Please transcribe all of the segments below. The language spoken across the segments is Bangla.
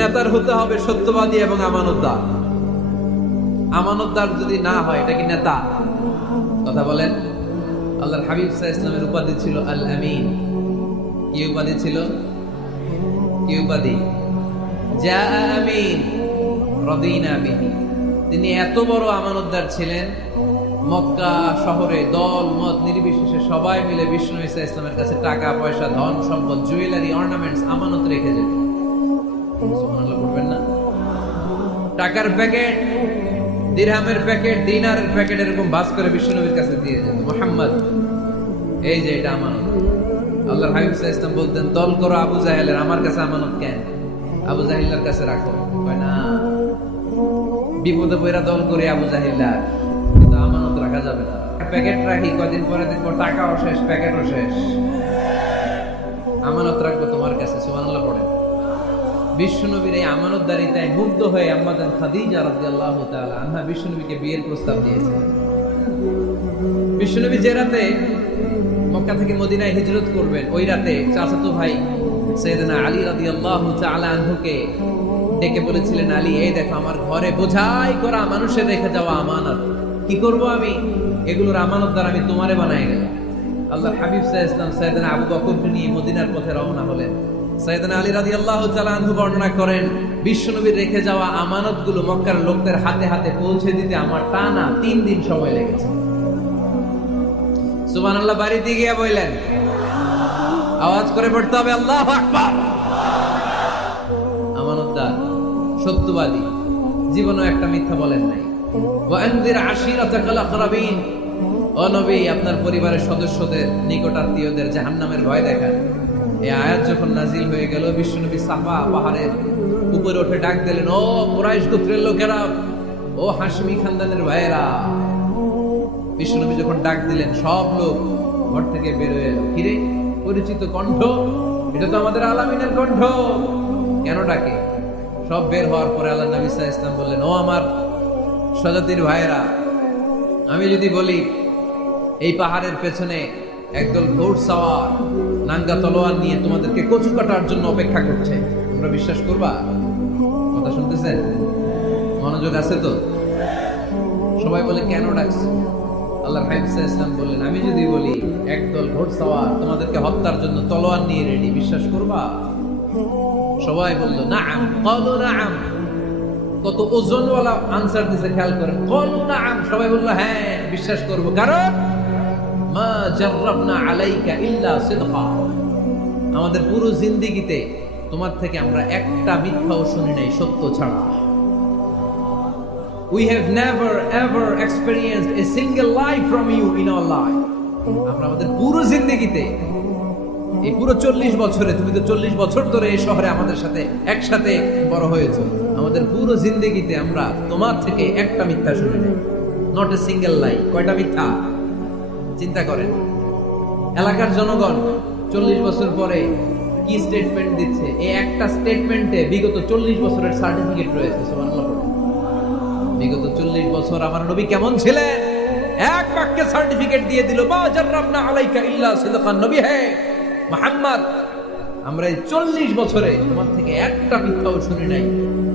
নেতার হতে হবে সত্যবাদী এবং আমানতদার। আমানতদার যদি না হয় এটা কি নেতা? কথা বলেন। আল্লাহর হাবিব সাল্লাল্লাহু আলাইহি ওয়াসাল্লামের উপাধি ছিল আল আমিন। কি উপাধি ছিল? কি উপাধি? জা আমিন রাদিনা বিহি। তিনি এত বড় আমানতদার ছিলেন, মক্কা শহরে দল মত নির্বিশেষে সবাই মিলে বিষ্ণু ঈসা ইসলামের কাছে টাকা পয়সা ধন সম্পদ জুয়েলারি অর্নামেন্টস আমানত রেখে যেত। সুবহানাল্লাহ পড়বেন না? টাকার প্যাকেট, দিরহামের প্যাকেট, দিনারের প্যাকেট এরকম ভাঁজ করে বিশ্বনবীর কাছে দিয়ে যেত। মুহাম্মদ, এই যে এটা আমানত। আল্লাহর হাবিব সাল্লাল্লাহু আলাইহি ওয়াসাল্লাম বলতেন, দল করো আবু জাহেলের, আমার কাছে আমানত কেন? আবু জাহেলের কাছে রাখো। কয় না, বিপদে পড়া দল করে আবু জাহেলার, কিন্তু আমানত রাখা যাবে না। প্যাকেট রাখি, কদিন পরে দেখবো টাকাও শেষ, প্যাকেটও শেষ। আমানত রাখবো তোমার কাছে। সুবহানাল্লাহ পড়েন। বিশ্বনবীর এই আমানতদারিতায় মুগ্ধ হয়ে আম্মা জান খাদিজা রাদিয়াল্লাহু তাআলা আনহা বিশ্বনবীকে বিয়ের প্রস্তাব দিয়েছেন। বিশ্বনবী যে রাতে মক্কা থেকে মদিনায় হিজরত করবেন, ওই রাতে চাচাতো ভাই সাইয়েদনা আলী রাদিয়াল্লাহু তাআলা আনহুকে ডেকে বলেছিলেন, আলী, এই দেখো আমার ঘরে বোঝাই করা মানুষের রেখে যাওয়া আমানত, কি করব আমি? এগুলোর আমানতদার আমি তোমারে বানাই গেলাম। আল্লাহর হাবিব সাল্লাল্লাহু আলাইহি ওয়াসাল্লাম সাইয়েদনা আবু বকরকে নিয়ে মদিনার পথে রওনা হলেন। সাইয়েদনা আলী রাদিয়াল্লাহু তাআলা আনহু বর্ণনা করেন, বিশ্বনবীর রেখে যাওয়া আমানতগুলো মক্কার লোকদের হাতে হাতে পৌঁছে দিতে আমার টানা 3 দিন সময় লেগেছে। সুবহানাল্লাহ। বাড়িতে গিয়ে বললেন, আওয়াজ করে পড়তে হবে আল্লাহু আকবার। আমানতদার, সত্যবাদী, জীবনে একটা মিথ্যা বলেন নাই। ওয়া আনজির আশিরাতাকাল আকরাবিন, ও নবী, আপনার পরিবারের সদস্যদের, নিকটাত্মীয়দের জাহান্নামের ভয় দেখান। এই আয়াত যখন নাজিল হয়ে গেল, বিশ্বনবী সাফা পাহাড়ের উপরে উঠে ডাক দিলেন, ও কুরাইশ গোত্রের লোকেরা, ও হাশমি খানদানের ভাইয়েরা। বিশ্বনবী যখন ডাক দিলেন, সব লোক ঘর থেকে বের হয়ে এলো। কিরে, পরিচিত কণ্ঠ, এটা তো আমাদের আলামিনের কণ্ঠ, কেন ডাকে? সব বের হওয়ার পরে আল্লাহ নবী সাল্লাল্লাহু আলাইহি ওয়াসাল্লাম বললেন, ও আমার স্বজাতির ভাইয়েরা, আমি যদি বলি এই পাহাড়ের পেছনে একদল ঘোড়সাওয়ার নাঙ্গা তলোয়ার নিয়ে তোমাদেরকে কচু কাটার জন্য অপেক্ষা করছে, তোমরা বিশ্বাস করবা? কথা শুনতেছেন? মনোযোগ আছে তো? সবাই বলে, কেন ডাকছে? আল্লাহর হাবিব সাল্লাল্লাহু আলাইহি ওয়াসাল্লাম বললেন, আমি যদি বলি একদল ঘোড়সাওয়ার তোমাদেরকে হত্যার জন্য তলোয়ার নিয়ে রেডি, বিশ্বাস করবা? সবাই বলল, নাআম। ক্বালু নাআম। কত ওজনওয়ালা আনসার দিছে, খেয়াল করেন। ক্বালু নাআম, সবাই বলল, হ্যাঁ বিশ্বাস করব। কারণ মা জাররাবনা আলাইকা ইল্লা সিদকা, আমাদের পুরো জিন্দেগিতে তোমার থেকে আমরা একটা মিথ্যাও শুনি নাই সত্য ছাড়া। We have never ever experienced a single lie from you in our life. আমরা আমাদের পুরো জিন্দেগিতে, এই পুরো 40 বছরে, তুমি তো 40 বছর ধরে এই শহরে আমাদের সাথে একসাথে বড় হয়েছো, আমাদের পুরো জিন্দেগিতে আমরা তোমার থেকে একটা মিথ্যা শুনি নাই। নট এ সিঙ্গেল লাই। কয়টা মিথ্যা? চিন্তা করেন। এলাকার জনগণ 40 বছর পরে কি স্টেটমেন্ট দিচ্ছে? এই একটা স্টেটমেন্টে বিগত 40 বছরের সার্টিফিকেট রয়েছে। সুবহানাল্লাহ। বিগত 40 বছর আমার নবী কেমন ছিলেন, এক বাক্যে সার্টিফিকেট দিয়ে দিল, মা জাররাবনা আলাইকা ইল্লা সিদকান। নবী হে মুহাম্মদ, আমরা এই 40 বছরে তোমার থেকে একটা মিথ্যাও শুনি নাই,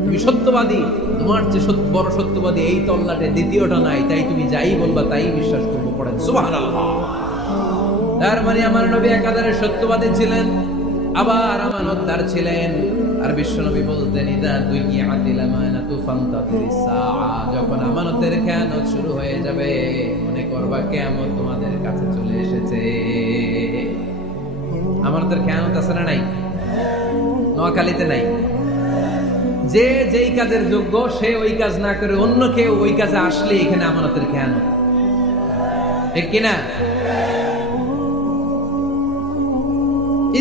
তুমি সত্যবাদী, তোমার যে বড় সত্যবাদী এই তল্লাটে দ্বিতীয়টা নাই, তাই তুমি যাই বলবা তাই বিশ্বাস করবো। পড়েন সুবহানাল্লাহ। তার মানে আমার নবী একাধারে সত্যবাদী ছিলেন, আবার আমানতদার ছিলেন। আর বিশ্বনবী বলতেন, ইদা দুইয়াতিল আমানাতু ফান্তাদিরিস সাআ, যখন আমানতের খেয়ানত শুরু হয়ে যাবে মনে করবা কিয়ামত তোমাদের কাছে চলে এসেছে। আমানতের খেয়ানত আছে না নাই? নোয়াখালীতে নাই। যে যেই কাজের যোগ্য সে ওই কাজ না করে অন্য কেউ ওই কাজে আসলে এখানে আমানতের খেয়ানত, ঠিক কিনা?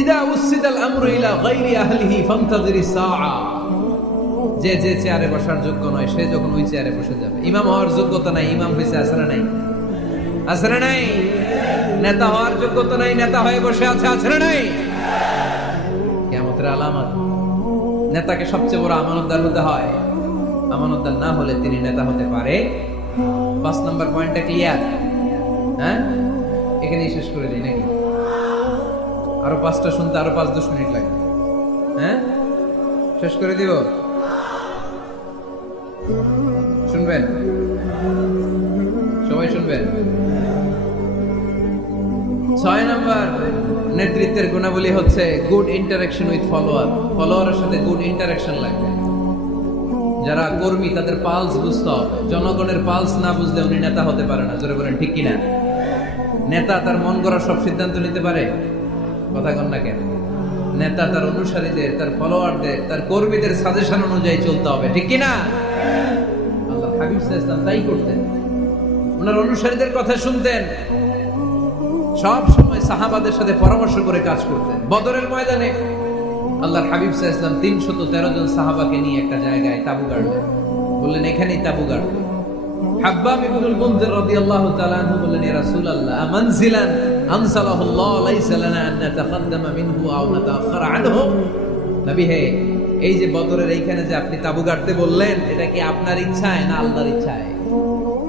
ইদা উসিদাল আমরু ইলা গায়রি আহলিহি ফান্তাযিরিস সাআ, যে যে চেয়ারে বসার যোগ্য নয় সে যখন ওই চেয়ারে বসে যাবে। ইমাম হওয়ার যোগ্যতা নাই, ইমাম হইছে, আছে না নাই? আছে না নাই? নেতা হওয়ার যোগ্যতা নাই, নেতা হয়ে বসে আছে, আছে না নাই? কিয়ামতের আলামত। নেতাকে সবচেয়ে বড় আমানতদার হতে হয়। আমানতদার না হলে তিনি নেতা হতে পারে। 5 নাম্বার পয়েন্টটা ক্লিয়ার? হ্যাঁ, এখানেই শেষ করে দিই নাকি? আরো 5টা শুনতে আরো 5-10 মিনিট লাগবে। হ্যাঁ, শেষ করে দিব? শুনবেন? সবাই শুনবেন? 6 নাম্বার নেতৃত্বের গুণাবলী হচ্ছে গুড ইন্টারঅ্যাকশন উইথ ফলোয়ার। ফলোয়ারের সাথে গুড ইন্টারঅ্যাকশন লাগবে। যারা কর্মী তাদের পালস বুঝতে হবে। জনগণের পালস না বুঝলে উনি নেতা হতে পারে না। জোরে বলেন ঠিক কিনা? নেতা তার মন গড়া সব সিদ্ধান্ত নিতে পারে? কথা কন না কেন? নেতা তার অনুসারীদের, তার ফলোয়ারদের, তার কর্মীদের সাজেশন অনুযায়ী চলতে হবে, ঠিক কিনা? আল্লাহ হাবিব সাল্লাল্লাহু আলাইহি ওয়াসাল্লাম তাই করতেন। ওনার অনুসারীদের কথা শুনতেন, সব সময় সাহাবাদের সাথে পরামর্শ করে কাজ করতেন। বদরের ময়দানে আল্লাহর হাবিব সাল্লাল্লাহু আলাইহি ওয়াসাল্লাম 313 জন সাহাবাকে নিয়ে একটা জায়গায় তাবু গাড়লেন। বললেন এখানেই তাবু গাড়ব। হাব্বাব ইবনুল মুনজির রাদিয়াল্লাহু তাআলা আনহু বললেন, ইয়া রাসূলুল্লাহ মানজিলান আনসালাহুল্লাহ লাইসা লানা আন নাতাকাদ্দামা মিনহু আও নাতাআখারা আনহু। নবী হে, এই যে বদরের এইখানে যে আপনি তাবু গাড়তে বললেন, এটা কি আপনার ইচ্ছায় না আল্লাহর ইচ্ছায়?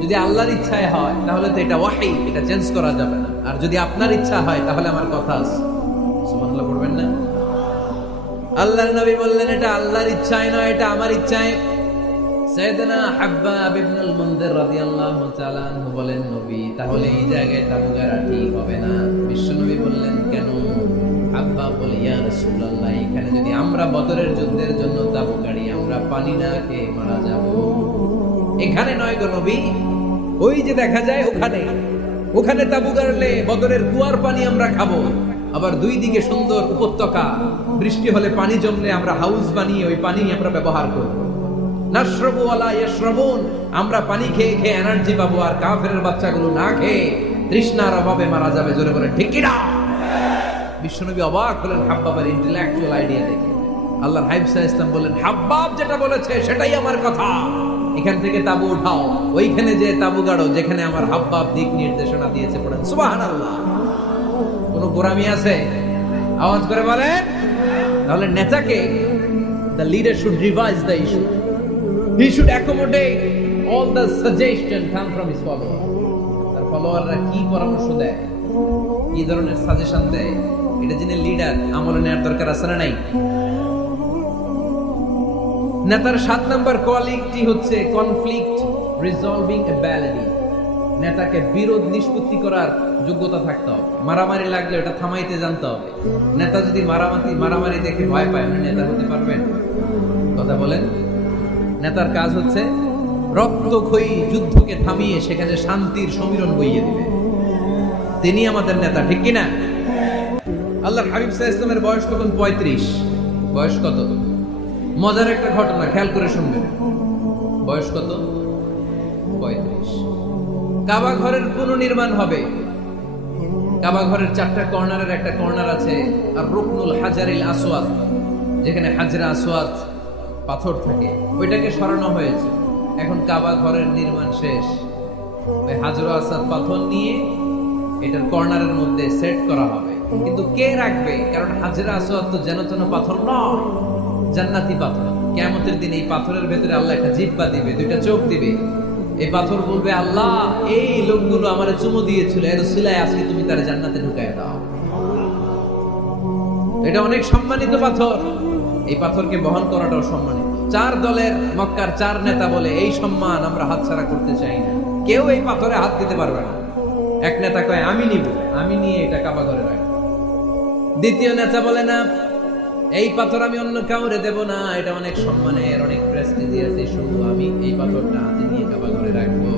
যদি আল্লাহর ইচ্ছায় হয় তাহলে তো এটা ওয়াহী, এটা চেঞ্জ করা যাবে না। আর যদি আপনার ইচ্ছা হয় তাহলে আমার কথা আছে। সুবহানাল্লাহ পড়বেন না? আল্লাহর নবী বললেন এটা আল্লাহর ইচ্ছায় নয়, এটা আমার ইচ্ছায়। সাইয়েদনা হাব্বাব ইবনুল মুনজির রাদিয়াল্লাহু তাআলা আনহু বলেন, নবী তাহলে এই জায়গায় তাবু গাড়া ঠিক হবে না। বিশ্বনবী বললেন কেন? হাব্বাব বলে, ইয়া রাসূলুল্লাহ এখানে যদি আমরা বদরের যুদ্ধের জন্য তাবু গাড়ি, আমরা পানি না খেয়ে মারা যাব। এখানে নয় গো নবী, ওই যে দেখা যায় ওখানে, ওখানে তাবু গাড়লে বদরের কুয়ার পানি আমরা খাবো। আবার দুই দিকে সুন্দর উপত্যকা, বৃষ্টি হলে পানি জমলে আমরা হাউস বানিয়ে ওই পানি আমরা ব্যবহার করব। নাশরাবু ওয়ালা ইয়াশরাবুন, আমরা পানি খেয়ে খেয়ে এনার্জি পাবো, আর কাফেরের বাচ্চাগুলো না খেয়ে তৃষ্ণার অভাবে মারা যাবে। জোরে বলে ঠিক কি না? বিশ্বনবী অবাক হলেন হাব্বাবের ইন্টেলেকচুয়াল আইডিয়া দেখে। আল্লাহর হাবিব সাল্লাল্লাহু আলাইহি ওয়াসাল্লাম বললেন, হাব্বাব যেটা বলেছে সেটাই আমার কথা। এখান থেকে তাবু উঠাও, ওইখানে যে তাবু গাড়ো যেখানে আমার হাব্বাব দিক নির্দেশনা দিয়েছে। পড়েন সুবহানাল্লাহ। কোন গোরামি আছে? আওয়াজ করে বলেন। তাহলে নেতাকে, the leader should revise the issue. He should accommodate all the suggestion come from his follower. তার ফলোয়াররা কি পরামর্শ দেয়, কি ধরনের সাজেশন দেয়, এটা জেনে লিডার আমলে নেওয়ার দরকার আছে না নাই? নেতার 7 নাম্বার কোয়ালিটি হচ্ছে কনফ্লিক্ট রিজলভিং এবিলিটি। নেতাকে বিরোধ নিষ্পত্তি করার যোগ্যতা থাকতে হবে। মারামারি লাগলে এটা থামাইতে জানতে হবে। নেতা যদি মারামারি দেখে ভয় পায়, উনি নেতা হতে পারবেন? কথা বলেন। নেতার কাজ হচ্ছে রক্তক্ষয়ী যুদ্ধকে থামিয়ে সেখানে শান্তির সমীরণ বইয়ে দিবে। তিনি আমাদের নেতা, ঠিক কিনা? আল্লাহর হাবিব সাল্লাল্লাহু আলাইহি ওয়াসাল্লামের বয়স তখন 35। বয়স কত? মজার একটা ঘটনা, খেয়াল করে শুনবেন। বয়স কত? 35। কাবা ঘরের পুনর্নির্মাণ হবে। কাবা ঘরের 4টা কর্নারের একটা কর্নার আছে আর রুকনুল হাজারিল আসওয়াদ, যেখানে হাজরা আসওয়াদ পাথর থাকে, ওইটাকে সরানো হয়েছে। এখন কাবা ঘরের নির্মাণ শেষ। ওই হাজরা আসওয়াদ পাথর নিয়ে এটার কর্নারের মধ্যে সেট করা হবে। কিন্তু কে রাখবে? কারণ হাজরা আসওয়াদ তো যেন তেন পাথর নয়, জান্নাতি পাথর। কিয়ামতের দিন এই পাথরের ভেতরে আল্লাহ একটা জিহ্বা দিবে, 2টা চোখ দিবে। এই পাথর বলবে, আল্লাহ এই লোকগুলো আমারে চুমু দিয়েছিল, এর উসিলায় আজকে তুমি তার জান্নাতে ঢুকায় দাও। এটা অনেক সম্মানিত পাথর। এই পাথরকে বহন করাটাও সম্মানিত। 4 দলের মক্কার 4 নেতা বলে, এই সম্মান আমরা হাতছাড়া করতে চাই না, কেউ এই পাথরে হাত দিতে পারবে না। এক নেতা কয়, আমি নিব, আমি নিয়ে এটা কাবা ঘরে রাখবো। দ্বিতীয় নেতা বলে, না, এই পাথর আমি অন্য কাউরে দেব না, এটা অনেক সম্মানের, অনেক প্রেস্টিজিয়াস, শুধু আমি এই পাথরটা হাতে নিয়ে কাবা ঘরে রাখবো।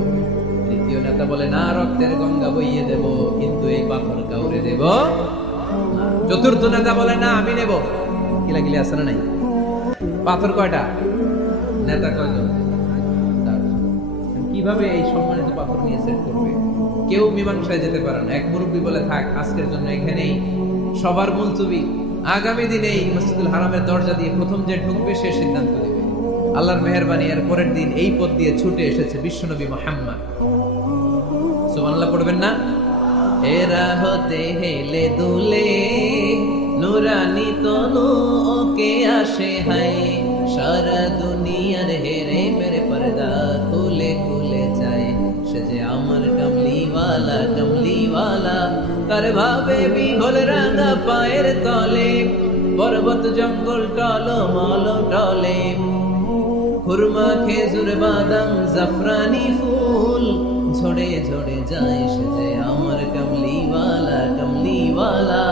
তৃতীয় নেতা বলে, না, রক্তের গঙ্গা বইয়ে দেব, কিন্তু এই পাথর কাউরে দেব না। চতুর্থ নেতা বলে, না, আমি নেব। কিলাকিলি আছে না নাই? পাথর কয়টা? নেতা কয়জন? কিভাবে এই সম্মানিত পাথর নিয়ে সেট করবে? কেউ মীমাংসায় যেতে পারে না। এক মুরব্বী বলে, থাক, আজকের জন্য এখানেই সবার মুলতবি। আগামী দিনে এই মসজিদুল হারামের দরজা দিয়ে প্রথম যে ঢুকবে সে সিদ্ধান্ত নেবে। আল্লাহর মেহেরবানি, এর পরের দিন এই পথ দিয়ে ছুটে এসেছে বিশ্বনবী মুহাম্মদ। সুবহানাল্লাহ পড়বেন না? এরা হতে হেলে দুলে নুরানি তনু ওকে আসে হায়, সারা দুনিয়ার হেরে মেরে পর্দা খুলে খুলে যায়। সে যে আমার কামলিওয়ালা, কামলিওয়ালা, তার ভাবে বিহল রাঙা পায়ের তলে পর্বত জঙ্গল টলমল টলে, খুরমা খেজুর বাদাম জাফরানি ফুল ঝরে ঝরে যায় সেজে আমার কমলিওয়ালা কমলিওয়ালা।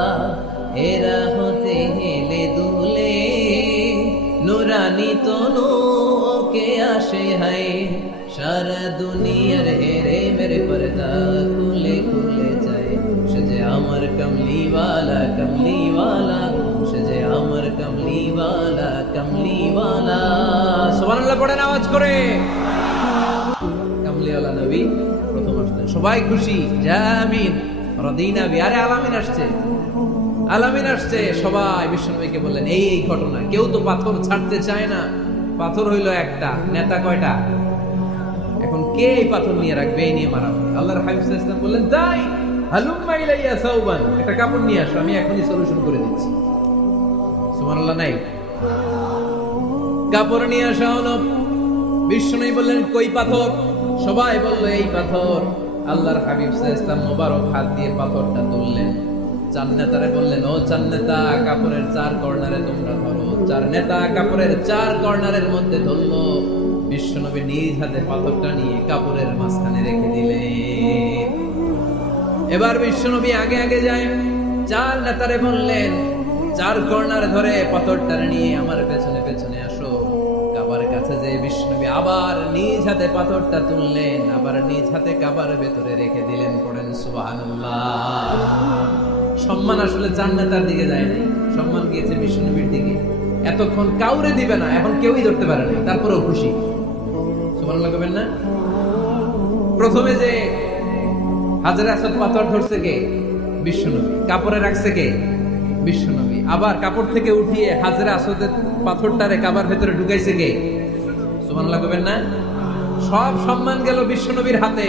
এরা হতে হেলে দুলে নুরানি তনু কে আসে হায়, সারা দুনিয়ার হেরে মেরে পর্দা খুলে খুলে যায় সেজে আমার কমলিওয়ালা কমলিওয়ালা, সেজে আমার কমলিওয়ালা কমলিওয়ালা। সুবহানাল্লাহ পড়েন আওয়াজ করে। কামলিওয়ালা নবী প্রথম আসলেন, সবাই খুশি, জামিন রদিনা বি। আরে আলামিন আসছে, আলামিন আসছে। সবাই বিশ্বনবীকে বললেন এই এই ঘটনা। কেউ তো পাথর ছাড়তে চায় না, পাথর হইলো একটা, নেতা কয়টা? এখন কে এই পাথর নিয়ে রাখবে? এই নিয়ে মারা হবে। আল্লাহর হাবিব সাল্লাল্লাহু আলাইহি ওয়াসাল্লাম বললেন তাই হালুম্মা ইলাইয়া সাওবান, একটা কাপড় নিয়ে আসো, আমি এখনই সলিউশন করে দিচ্ছি। সুবহানাল্লাহ নাই? কাপড় নিয়ে আসা হলো। বিশ্বনবী বললেন কই পাথর? সবাই বলল এই পাথর। আল্লাহর হাবিব সাল্লাল্লাহু আলাইহি ওয়াসাল্লাম মোবারক হাত দিয়ে পাথরটা তুললেন। চার নেতারে বললেন ও চার নেতা, কাপড়ের চার কর্নারে তোমরা ধরো। চার নেতা কাপড়ের চার কর্নারের মধ্যে ধরলো। বিশ্বনবী নিজ হাতে পাথরটা নিয়ে কাপড়ের মাঝখানে রেখে দিলেন। এবার বিশ্বনবী আগে আগে যায়, চার নেতারে বললেন চার কর্নার ধরে পাথরটা নিয়ে আমার পেছনে পেছনে আসো। কাবার কাছে যে বিশ্বনবী আবার নিজ হাতে পাথরটা তুললেন, আবার নিজ হাতে কাবার ভেতরে রেখে দিলেন। পড়েন সুবহানাল্লাহ। সম্মান আসলে চার নেতার দিকে যায় নাই, সম্মান গিয়েছে বিশ্বনবীর দিকে। এতক্ষণ কাউরে দিবে না, এখন কেউই ধরতে পারে না, তারপরেও খুশি। সুবহানাল্লাহ কবেন না? প্রথমে যে হাজরে আসওয়াদ পাথর ধরছে কে? বিশ্বনবী। কাপড়ে রাখছে কে? বিশ্বনবী। আবার কাপড় থেকে উঠিয়ে হাজরে আসওয়াদের পাথরটারে কাবার ভেতরে ঢুকাইছে কে? সুবহানাল্লাহ কবেন না? সব সম্মান গেল বিশ্বনবীর হাতে,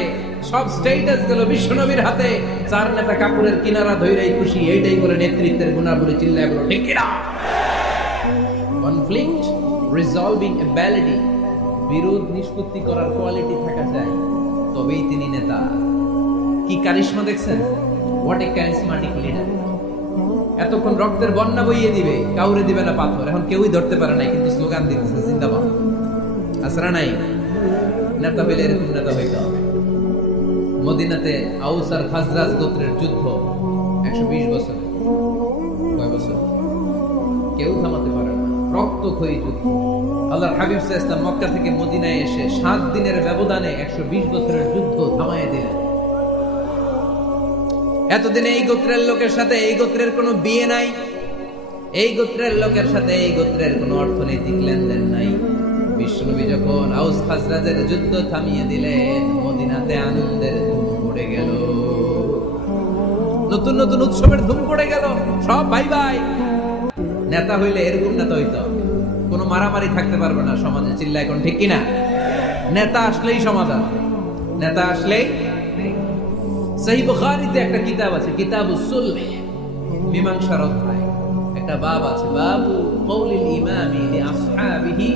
সব স্ট্যাটাস গেল বিশ্বনবীর হাতে। চার নেতা কাপড়ের কিনারা ধইরাই খুশি। এইটাই করে নেতৃত্বের গুণাবলী চিল্লায় বলো ঠিক কিনা? কনফ্লিক্ট রিজলভিং অ্যাবিলিটি, বিরোধ নিষ্পত্তি করার কোয়ালিটি থাকা চাই, তবেই তিনি নেতা। কি কারিশমা দেখছেন? What a charismatic leader. এতক্ষণ রক্তের বন্যা বইয়ে দিবে, কাউরে দিবে না পাথর। এখন কেউই ধরতে পারে নাই, কিন্তু স্লোগান দিতেছে জিন্দাবাদ। আসরা নাই? নেতা হইলে এরকম নেতা হইতে হবে। মদিনাতে আউস আর খাজরাজ গোত্রের যুদ্ধ 120 বছর। কয় বছর? কেউ থামাতে পারে না, রক্তক্ষয়ী যুদ্ধ। আল্লাহর হাবিব সাল্লাল্লাহু আলাইহি ওয়াসাল্লাম মক্কা থেকে মদিনায় এসে 7 দিনের ব্যবধানে 120 বছরের যুদ্ধ থামায় দিলেন। এতদিনে এই গোত্রের লোকের সাথে এই গোত্রের কোনো বিয়ে নাই, এই গোত্রের লোকের সাথে এই গোত্রের কোনো অর্থনৈতিক লেনদেন নাই। বিশ্বনবী যখন আউস খাজরাজের যুদ্ধ থামিয়ে দিলেন, মদিনাতে আনন্দের ধুম পড়ে গেল, নতুন নতুন উৎসবের ধুম পড়ে গেল। সব ভাই ভাই। নেতা হইলে এরকম নেতা হইতে হবে, কোনো মারামারি থাকতে পারবে না সমাজে। চিল্লা এখন ঠিক কিনা? নেতা আসলেই সমাধান, নেতা আসলেই। সহিহ বুখারীতে একটা কিতাব আছে, কিতাবুস সুলহ, মীমাংসার অধ্যায়। একটা বাব আছে, বাবু কওলিল ইমামি লিআসহাবিহি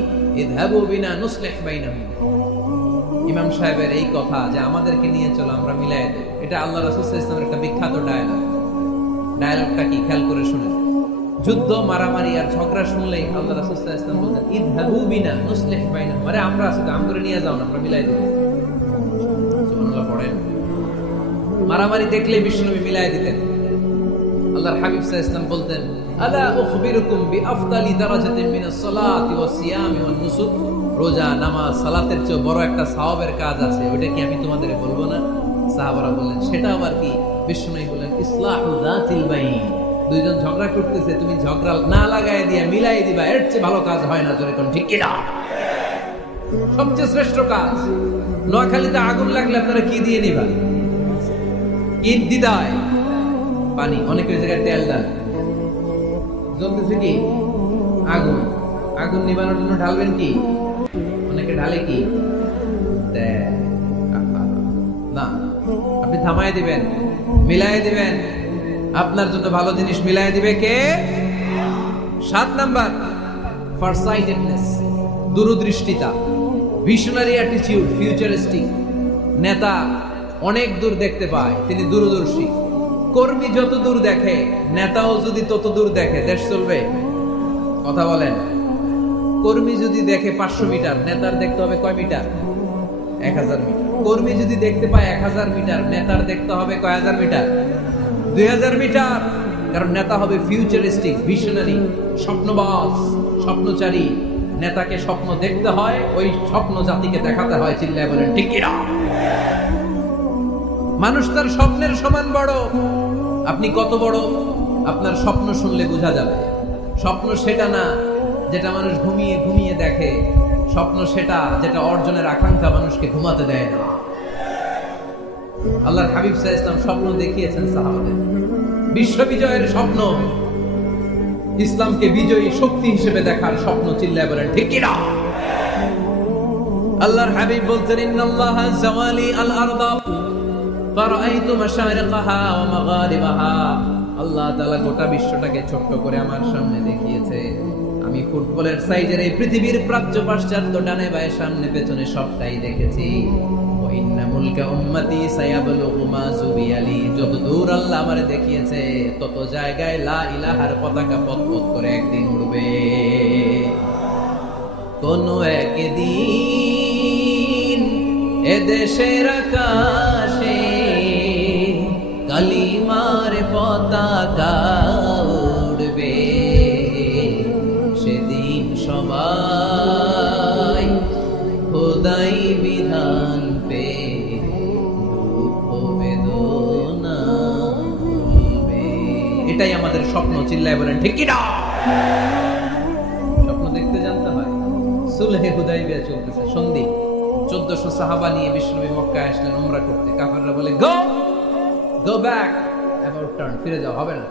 ইযহাবু বিনা নুসলিহ বাইনাহুম। ইমাম সাহেবের এই কথা যে আমাদেরকে নিয়ে চলো, আমরা মিলায়ে দেব। এটা আল্লাহ রাসূল সাল্লাল্লাহু আলাইহি ওয়াসাল্লামের একটা বিখ্যাত ডায়ালগ। ডায়ালগটা কি খেয়াল করে শুনেন। যুদ্ধ মারামারি আর ঝগড়া শুনলেই আল্লাহ রাসূল সাল্লাল্লাহু আলাইহি ওয়াসাল্লাম বলতেন ইযহাবু বিনা নুসলিহ বাইনাহুম। আরে আমরা আছি তো, আমরে নিয়ে যাও না, আমরা মিলায়ে দেব। সুবহানাল্লাহ পড়েন। মারামারি দেখলে বিশ্বনবী মিলায়ে দিতেন। আল্লাহর হাবিব সাল্লাল্লাহু আলাইহি ওয়াসাল্লাম বলতেন আলা উখবিরুকুম বিআফদালি দারাজাতিন মিনাস সালাতি ওয়াস সিয়ামি ওয়ান নুসুক। রোজা, নামাজ, সালাতের চেয়ে বড় একটা সওয়াবের কাজ আছে, ওটা কি আমি তোমাদের বলবো না? সাহাবারা বললেন সেটা আবার কি? বিশ্বনবী বললেন ইসলাহু যাতিল বাইন। দুইজন ঝগড়া করতেছে, তুমি ঝগড়া না লাগায় দিয়া মিলাই দিবা, এর চেয়ে ভালো কাজ হয় না। জোরে কোন ঠিক কি না? সবচেয়ে শ্রেষ্ঠ কাজ। নোয়াখালীতে আগুন লাগলে আপনারা কি দিয়ে নিবা? ঈদ দিদায় পানি, অনেকের জায়গায় তেল দেন। জ্বলতেছে কি? আগুন। আগুন নিবানোর জন্য ঢালবেন কি? অনেকে ঢালে কি? তেল। না, আপনি থামায় দিবেন, মিলায় দিবেন। আপনার জন্য ভালো জিনিস মিলায় দিবে কে? 7 নাম্বার, ফারসাইটেডনেস, দূরদৃষ্টিতা, ভিশনারি অ্যাটিটিউড, ফিউচারিস্টিক। নেতা অনেক দূর দেখতে পায়, তিনি দূরদর্শী। কর্মী যত দূর দেখে, নেতাও যদি তত দূর দেখে, দেশ চলবে। কথা বলেন। কর্মী যদি দেখে 500 মিটার, নেতার দেখতে হবে কয় মিটার? 1000 মিটার। কর্মী যদি দেখতে পায় 1000 মিটার, নেতার দেখতে হবে কয় হাজার মিটার? 2000 মিটার। কারণ নেতা হবে ফিউচারিস্টিক, ভিশনারি, স্বপ্নবাজ, স্বপ্নচারী। নেতাকে স্বপ্ন দেখতে হয়, ওই স্বপ্ন জাতিকে দেখাতে হয়। চিল্লায় বলেন ঠিক কিনা? মানুষ তার স্বপ্নের সমান বড়। আপনি কত বড় আপনার স্বপ্ন শুনলে বোঝা যাবে। স্বপ্ন সেটা না যেটা মানুষ ঘুমিয়ে ঘুমিয়ে দেখে, স্বপ্ন সেটা যেটা অর্জনের আকাঙ্ক্ষা মানুষকে ঘুমাতে দেয় না। আল্লাহর হাবিব সাল্লাল্লাহু আলাইহি ওয়াসাল্লাম স্বপ্ন দেখিয়েছেন সাহাবাদের, বিশ্ব বিজয়ের স্বপ্ন, ইসলামকে বিজয়ী শক্তি হিসেবে দেখার স্বপ্ন। চিল্লায় বলেন ঠিক কিনা? আল্লাহর হাবিব বলতেন, ইন্নাল্লাহা জাওয়ালি আল আরদা ফারাআইতু মাশারিকাহা ওয়া মাগারিবাহা। আল্লাহ তাআলা গোটা বিশ্বটাকে ছোট্ট করে আমার সামনে দেখিয়েছে। আমি ফুটবলের সাইজের এই পৃথিবীর প্রাচ্য পাশ্চাত্য ডানে বায়ে সামনে পেছনে সবটাই দেখেছি। ওয়া ইন্না মুলকা উম্মতি সায়াবলুগু মা যুবিয়ালি। যত দূর আল্লাহ আমারে দেখিয়েছে তত জায়গায় লা ইলাহার পতাকা পথ করে একদিন উড়বে। কোন একদিন এ দেশের আকাশে কালিমার পতাকা উড়বে। সেদিন সবাই খোদাই বিধান পে দুঃখ বেদনা ভুলবে। এটাই আমাদের স্বপ্ন। চিল্লায় বলেন ঠিক কি না? স্বপ্ন দেখতে জানতে হয়। সুলহে হুদাইবিয়া চলতেছে, সন্ধি। 1400 সাহাবা নিয়ে বিশ্বনবী মক্কায় আসলেন উমরা করতে। কাফেররা বলে গো ব্যাক, অ্যাবাউট টার্ন, ফিরে যাও, হবে না।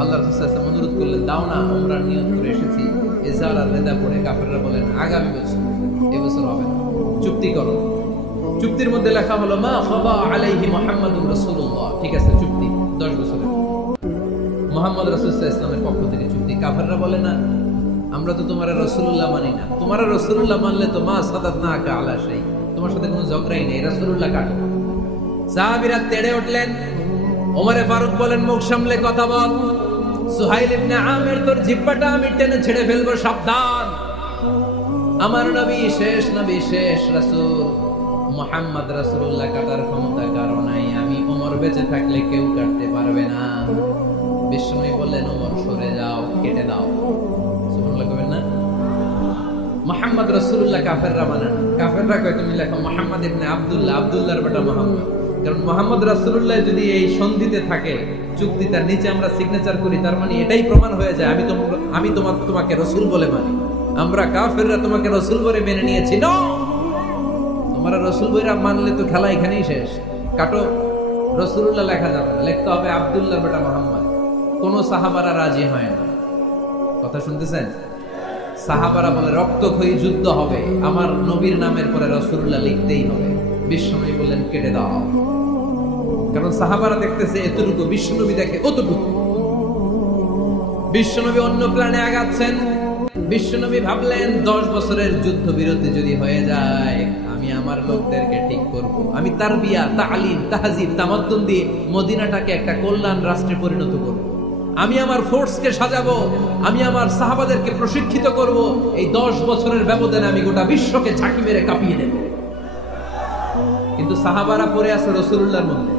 আল্লাহ রাসূল সাল্লাল্লাহু আলাইহি ওয়াসাল্লাম অনুরোধ করলেন, দাও না, উমরার নিয়ত করে এসেছি। ইজার আর রিদা পড়ে কাফেররা বলেন, আগামী বছর, এবছর হবে না, চুক্তি করো। চুক্তির মধ্যে লেখা হলো মা খাবা আলাইহি মুহাম্মাদুর রাসূলুল্লাহ। ঠিক আছে, চুক্তি 10 বছরের। মুহাম্মদ রাসূল সাল্লাল্লাহু আলাইহি ওয়াসাল্লামের পক্ষ থেকে চুক্তি। কাফেররা বলে না, আমরা তো তোমার রাসূলুল্লাহ মানি না। তোমার রাসূলুল্লাহ মানলে তো মা সাদাতনাকা আলা শাই, তোমার সাথে কোনো ঝগড়াই নেই, রাসূলুল্লাহ কাটো। সাহাবীরা তেড়ে উঠলেন। ওমরে ফারুক বলেন, মুখ সামলে কথা বল। সুহাইল ইবনে আমির, তোর জিহ্বাটা আমি টেনে ছেড়ে ফেলবো, সাবধান। আমার নবী শেষ নবী, শেষ রাসূল মুহাম্মদ রাসূলুল্লাহ কাটার ক্ষমতা কারো নাই। আমি ওমর বেঁচে থাকলে কেউ কাটতে পারবে না। বিষ্ণুই বললেন, ওমর সরে যাও, কেটে দাও। সুবহানাল্লাহ কইবেন না? মুহাম্মদ রাসূলুল্লাহ কাফেররা মানে না। কাফেররা কয় তুমি লেখো মুহাম্মদ ইবনে আব্দুল্লাহ, আব্দুল্লাহর বেটা মুহাম্মদ। কারণ মুহাম্মদ রাসূলুল্লাহ যদি এই সন্ধিতে থাকে, চুক্তিটার নিচে আমরা সিগনেচার করি, তার মানে এটাই প্রমাণ হয়ে যায় আমি তোমাকে রাসূল বলে মানি। আমরা কাফেররা তোমাকে রাসূল বলে মেনে নিয়েছি। না, তোমরা রাসূল বইরা মানলে তো খেলা এখানেই শেষ। কাটো, রাসূলুল্লাহ লেখা যাবে না, লিখতে হবে আব্দুল্লাহর বেটা মুহাম্মদ। কোন সাহাবারা রাজি হয় না। কথা শুনতেছেন? সাহাবারা বলে রক্তক্ষয়ী যুদ্ধ হবে, আমার নবীর নামের পরে রাসূলুল্লাহ লিখতেই হবে। বিশ্বনবী বললেন, কেটে দাও। কারণ সাহাবারা দেখতেছে এতটুকু, বিশ্বনবী দেখে অতটুকু। বিশ্বনবী অন্য প্ল্যানে আগাচ্ছেন। বিশ্বনবী ভাবলেন 10 বছরের যুদ্ধ বিরতি যদি হয়ে যায়, আমি আমার লোকদেরকে ঠিক করব। আমি তারবিয়া, তালিম, তাহজিব, তামাদ্দুন দিয়ে মদিনাটাকে একটা কল্যাণ রাষ্ট্রে পরিণত করব। আমি আমার ফোর্সকে সাজাবো, আমি আমার সাহাবাদেরকে প্রশিক্ষিত করব। এই 10 বছরের ব্যবধানে আমি গোটা বিশ্বকে ঝাঁকি মেরে কাঁপিয়ে দেব। কিন্তু সাহাবারা পড়ে আছে রাসূলুল্লাহর মধ্যে।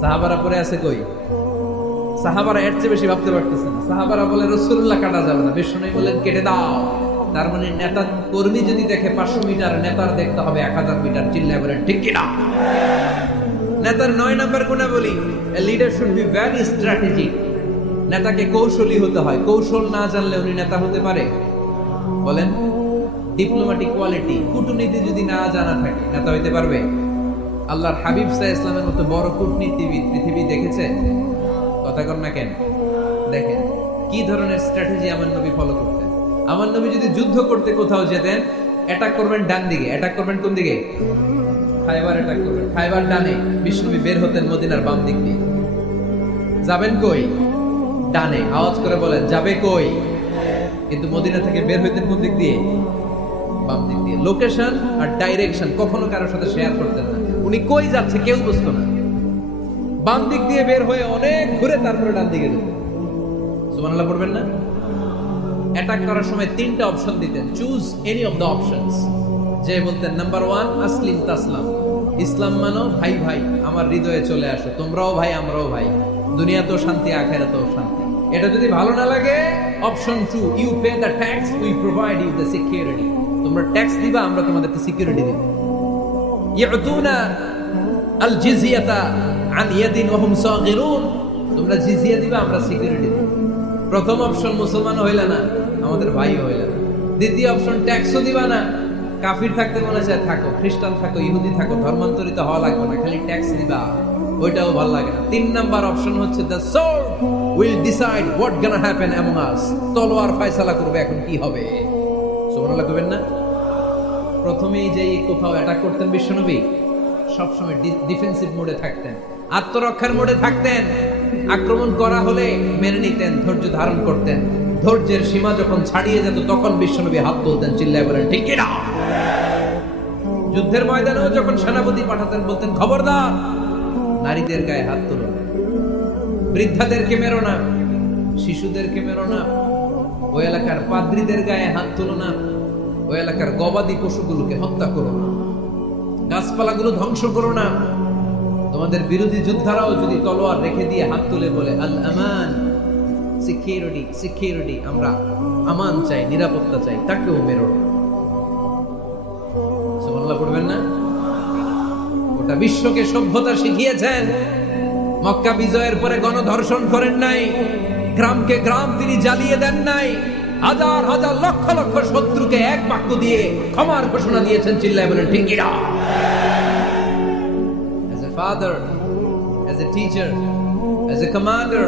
সাহাবারা পড়ে আছে কই? সাহাবারা এর চেয়ে বেশি ভাবতে পারতেছে না। সাহাবারা বলে রাসূলুল্লাহ কাটা যাবে না। বিষ্ণু বলেন, কেটে দাও। তার মানে নেতা কর্মী যদি দেখে 500 মিটার, নেতার দেখতে হবে 1000 মিটার। চিল্লায় বলেন ঠিক কি না? নেতার 9 নাম্বার গুণাবলী, a leader should be very strategic. নেতাকে কৌশলী হতে হয়। কৌশল না জানলে উনি নেতা হতে পারে? বলেন, ডিপ্লোম্যাটিক কোয়ালিটি, কূটনীতি যদি না জানা থাকে, নেতা হইতে পারবে? আল্লাহর হাবিব সাল্লাল্লাহু আলাইহি ওয়াসাল্লামের মতো বড় কূটনীতিবিদ পৃথিবী দেখেছে? কথা কর না কেন? দেখেন কি ধরনের স্ট্র্যাটেজি আমার নবী ফলো করতেন। আমার নবী যদি যুদ্ধ করতে কোথাও যেতেন, অ্যাটাক করবেন ডান দিকে। অ্যাটাক করবেন কোন দিকে? খায়বার অ্যাটাক করবেন। খায়বার ডানে। বিষ্ণুবী বের হতেন মদিনার বাম দিক দিয়ে। যাবেন কই? ডানে। আওয়াজ করে বলেন, যাবে কই? কিন্তু মদিনা থেকে বের হইতেন কোন দিক দিয়ে? বাম দিক দিয়ে। লোকেশন আর ডাইরেকশন কখনো কারোর সাথে শেয়ার করতেন না। উনি কই যাচ্ছে কেউ বুঝতো না। বাম দিক দিয়ে বের হয়ে অনেক ঘুরে তারপরে ডান দিকে যেতেন। সুবহানাল্লাহ পড়বেন না? অ্যাটাক করার সময় তিনটা অপশন দিতেন, choose any of the options. যে বলতেন নাম্বার 1 আসলিম তাসলাম, ইসলাম মানো, ভাই ভাই আমার হৃদয়ে চলে আসো, তোমরাও ভাই আমরাও ভাই, দুনিয়াতেও শান্তি আখিরাতেও শান্তি। এটা যদি ভালো না লাগে, option 2 you pay the tax, we provide you the security, তোমরা ট্যাক্স দিবা, আমরা তোমাদেরকে সিকিউরিটি দেব। ইয়াতুনা আল জিজিয়াতা আন ইয়াদিন ওয়া হুম সাগিরুন, তোমরা জিজিয়া দিবা, আমরা সিকিউরিটি দেব। প্রথম অপশন মুসলমান হইলা না, আমাদের ভাইও হইলা না। দ্বিতীয় অপশন ট্যাক্সও দিবা না, কাফির থাকতে মনে চায় থাকো, খ্রিস্টান থাকো, ইহুদি থাকো, ধর্মান্তরিত হওয়া লাগবে না, খালি ট্যাক্স দিবা, ওইটাও ভালো লাগে না। 3 নাম্বার অপশন হচ্ছে the sword will decide what gonna happen among আস, তলোয়ার ফয়সালা করবে এখন কি হবে। সুবহানাল্লাহ কইবেন না? প্রথমেই যেই কোথাও অ্যাটাক করতেন বিশ্বনবী, সবসময় ডিফেন্সিভ মোডে থাকতেন, আত্মরক্ষার মোডে থাকতেন। আক্রমণ করা হলে মেনে নিতেন, ধৈর্য ধারণ করতেন। ধৈর্যের সীমা যখন ছাড়িয়ে যেত তখন বিশ্বনবী হাত তুলতেন, চিল্লায় বলেন ঠিক কিনা। যুদ্ধের ময়দানেও যখন সেনাপতি পাঠাতেন বলতেন খবরদার নারীদের গায়ে হাত তুলো না, বৃদ্ধাদেরকে মেরো না, শিশুদেরকে মেরো না, ওই এলাকার পাদ্রীদের গায়ে হাত তুলো না, ওই এলাকার গবাদি পশুগুলোকে হত্যা করো না, গাছপালাগুলো ধ্বংস করো না। তোমাদের বিরোধী যোদ্ধারাও যদি তলোয়ার রেখে দিয়ে হাত তুলে বলে আল আমান, সিকিউরিটি সিকিউরিটি, আমরা আমান চাই, নিরাপত্তা চাই, তাকেও মেরো না। সুবহানাল্লাহ পড়বেন না? গোটা বিশ্বকে সভ্যতা শিখিয়েছেন। মক্কা বিজয়ের পরে গণধর্ষণ করেন নাই, গ্রামকে গ্রাম তিনি জ্বালিয়ে দেন নাই, হাজার হাজার লক্ষ লক্ষ শত্রুকে এক বাক্য দিয়ে ক্ষমার ঘোষণা দিয়েছেন, চিল্লায় বলেন ঠিক কিনা। As a father, as a teacher, as a commander,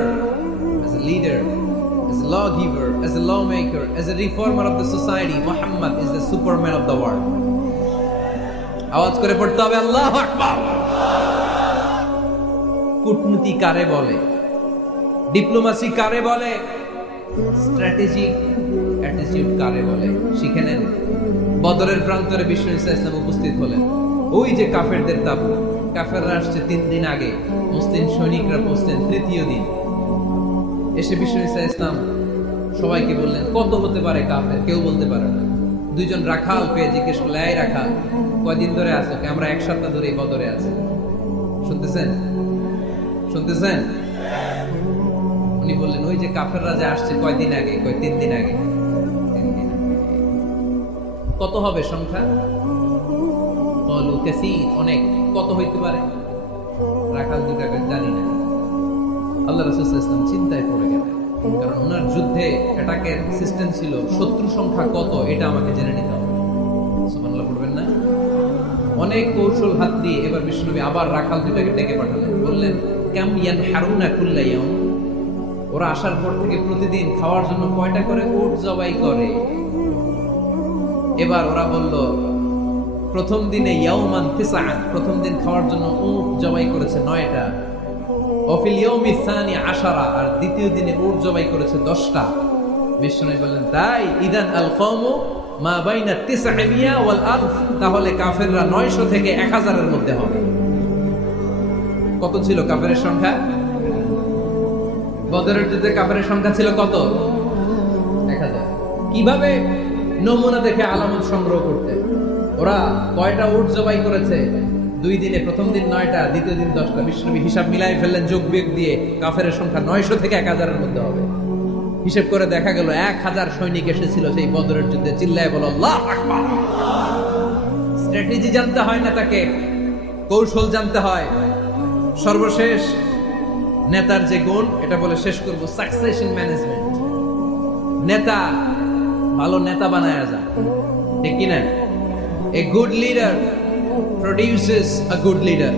as a leader, as a lawgiver, as a lawmaker, as a reformer of the society, Muhammad is the superman of the world. আওয়াজ করে পড়তে হবে আল্লাহু আকবার। কূটনীতি কারে বলে, ডিপ্লোমাসি কারে বলে, স্ট্র্যাটেজিক অ্যাটিটিউড কারে বলে শিখে নেন। বদরের প্রান্তরে বিশ্ব ইসলাম উপস্থিত হলেন, ওই যে কাফেরদের তাবু, কাফেররা আসছে 3 দিন আগে, মুসলিম সৈনিকরা পৌঁছলেন 3য় দিন। এসে বিশ্ব ইসলাম সবাইকে বললেন কত হতে পারে কাফের, কেউ বলতে পারে না। 2 জন রাখাল পেয়ে জিজ্ঞেস করলে, এই রাখাল কয়দিন ধরে আছো? আমরা 1 সপ্তাহ ধরে বদরে আছি। শুনতেছেন শুনতেছেন? উনি বললেন ওই যে কাফেররা যে আসছে কয়দিন আগে, 3 দিন আগে। 3 দিন আগে। কত হবে সংখ্যা? বলু কাসীর, অনেক। কত হইতে পারে? রাখাল দুটাকে জানি না। আল্লাহ রাসূল সাল্লাল্লাহু আলাইহি ওয়াসাল্লাম চিন্তায় পড়ে গেলেন, কারণ ওনার যুদ্ধে অ্যাটাকের সিস্টেম ছিল শত্রু সংখ্যা কত এটা আমাকে জেনে নিতে হবে। সুবহানাল্লাহ পড়বেন না? অনেক কৌশল হাত দিয়ে এবার বিশ্বনবী আবার রাখাল দুটাকে ডেকে পাঠালেন, বললেন কাম ইয়ানহারুনা কুল্লা ইয়াউম, ওরা আসার পর থেকে প্রতিদিন খাওয়ার জন্য কয়টা করে উট জবাই করে? এবার ওরা বলল প্রথম দিনে ইয়াউমান তিসআন, প্রথম দিন খাওয়ার জন্য উট জবাই করেছে 9টা। ওয়াফিল ইয়াউমি সানি 10, আর দ্বিতীয় দিনে উট জবাই করেছে 10টা। বিশ্বনবী বললেন তাই ইদান আল কওমু মা বাইনা 900 ওয়াল 1000, তাহলে কাফেররা 900 থেকে 1000 এর মধ্যে হবে। কত ছিল কাফেরের সংখ্যা? বদরের যুদ্ধে কাফেরের সংখ্যা ছিল কত? 1000। কিভাবে নমুনা দেখে আলামত সংগ্রহ করতে? ওরা কয়টা উট জবাই করেছে 2 দিনে? প্রথম দিন 9টা, দ্বিতীয় দিন 10টা। বিশ্বনবী হিসাব মিলাই ফেললেন যোগ বিয়োগ দিয়ে, কাফেরের সংখ্যা 900 থেকে 1000 এর মধ্যে হবে। হিসেব করে দেখা গেল 1000 সৈনিক এসেছিল সেই বদরের যুদ্ধে। চিল্লায় বলো আল্লাহু আকবার। স্ট্র্যাটেজি জানতে হয় না, তাকে কৌশল জানতে হয়। সর্বশেষ নেতার যে গুণ, এটা বলে শেষ করব, সাকসেশন ম্যানেজমেন্ট। নেতা ভালো নেতা বানায়া যায়, ঠিক কি না? A good leader produces a good leader.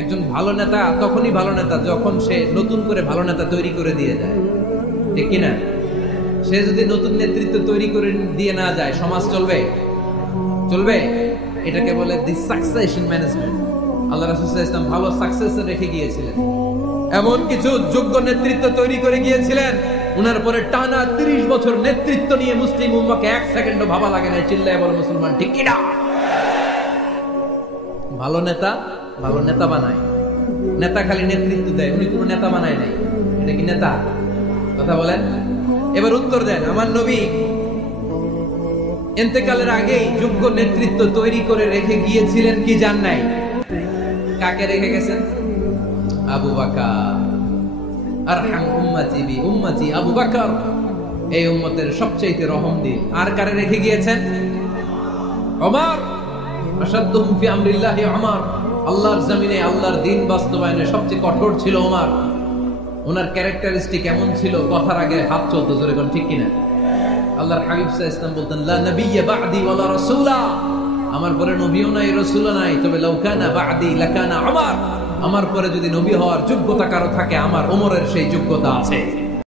একজন ভালো নেতা তখনই ভালো নেতা যখন সে নতুন করে ভালো নেতা তৈরি করে দিয়ে যায়, ঠিক কি না? সে যদি নতুন নেতৃত্ব তৈরি করে দিয়ে না যায়, সমাজ চলবে? চলবে? এটাকে বলে দি সাকসেশন ম্যানেজমেন্ট। আল্লাহ রাসূল সাল্লাল্লাহু আলাইহি ওয়াসাল্লাম ভালো সাকসেসর রেখে গিয়েছিলেন, এমন কিছু যোগ্য নেতৃত্ব তৈরি করে গিয়েছিলেন, উনার পরে টানা 30 বছর নেতৃত্ব নিয়ে মুসলিম উম্মাহকে 1 সেকেন্ডও ভাবা লাগে না। চিল্লায় বলো মুসলমান ঠিক কি না? ভালো নেতা ভালো নেতা বানায়। নেতা খালি নেতৃত্ব দেয়, উনি কোনো নেতা বানায় নাই। এটা কি নেতা? কথা বলেন। এবার উত্তর দেন। আমার নবী ইন্তেকালের আগেই যোগ্য নেতৃত্ব তৈরি করে রেখে গিয়েছিলেন কি জান নাই? কাকে রেখে গেছেন? আবু বকর। আরহাম উম্মতি বি উম্মতি আবু বকর, এই উম্মতের সবচেয়ে রহম দিল। আর কারে রেখে গিয়েছেন? ওমর। আশাদ্দুহুম ফি আমরিল্লাহি ওমর, আল্লাহর জমিনে আল্লাহর দ্বীন বাস্তবায়নে সবচেয়ে কঠোর ছিল ওমর। ওনার ক্যারেক্টারিস্টিক এমন ছিল, কথার আগে হাত চলতো, জোরে কোন ঠিক কিনা? আল্লাহর হাবিব সাল্লাল্লাহু আলাইহি ওয়াসাল্লাম বলতেন, লা নাবিয়্যা বা'দি ওয়ালা রাসূলা, আমার পরে নবীও নাই রাসূলও নাই, তবে লাউ কানা বা'দি লাকানা ওমর, আমার পরে যদি নবী হওয়ার যোগ্যতা কারো থাকে আমার ওমরের সেই যোগ্যতা আছে।